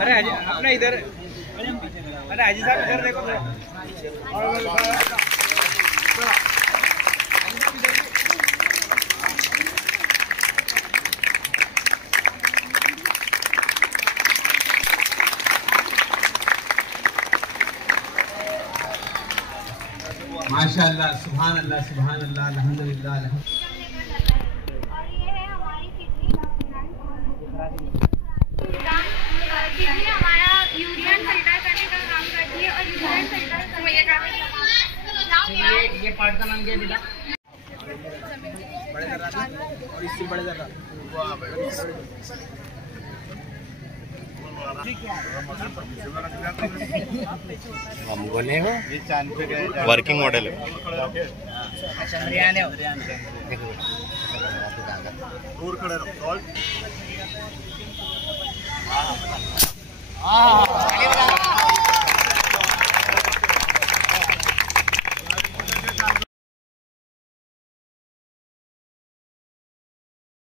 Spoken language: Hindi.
अरे अपना इधर, अरे हाजी साहब इधर देखो। माशाअल्लाह, सुभान अल्लाह, सुभान अल्लाह, अल्हम्दुलिल्लाह। और ये है हमारी किडनी हमारा यूरिन फिल्टर करने का काम करती है और यूरिन फिल्टर ये पार्ट का नाम क्या है बेटा? बड़े दर्रा और इससे बड़े दर्रा। हम बोले हो वर्किंग मॉडल है। दूर खड़े रहो।